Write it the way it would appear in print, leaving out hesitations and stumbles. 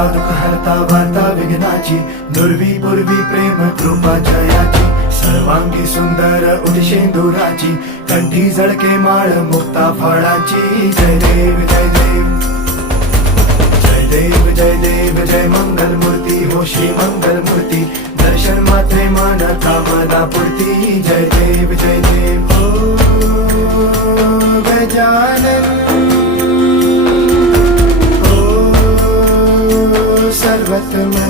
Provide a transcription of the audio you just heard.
हरता दुःख हरता वार्ता विघ्नाची, दुर्वी पूर्वी प्रेम कृपा जयाची, सर्वांगी सुंदर उदिशेंदुराची, कंठी झळके माळ मुक्ता फळाची. जय देव जय देव जय देव जय देव जय मंगल मूर्ती हो श्री मंगल मूर्ती, दर्शन मात्रे मन कामना पूर्ती. जय देव जय देव हो गजानन हो सर्वतमन.